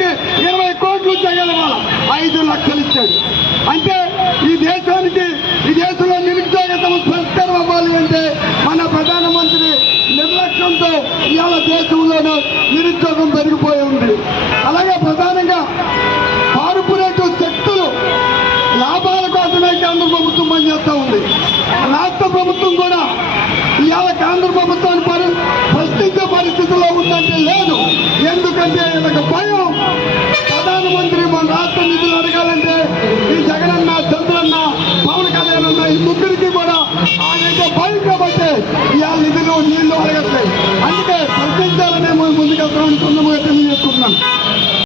సంవత్సరానికి 20 కోట్లు ఉద్యోగాలు ఇవ్వాలి, 5 లక్షలు ఇచ్చాడు. అంటే ఈ దేశంలో నిరుద్యోగ సమస్య పరిష్కారం అవ్వాలి అంటే మన ప్రధానమంత్రి నిర్లక్ష్యంతో ఇవాళ దేశంలోనూ నిరుద్యోగం పెరిగిపోయి ఉంది.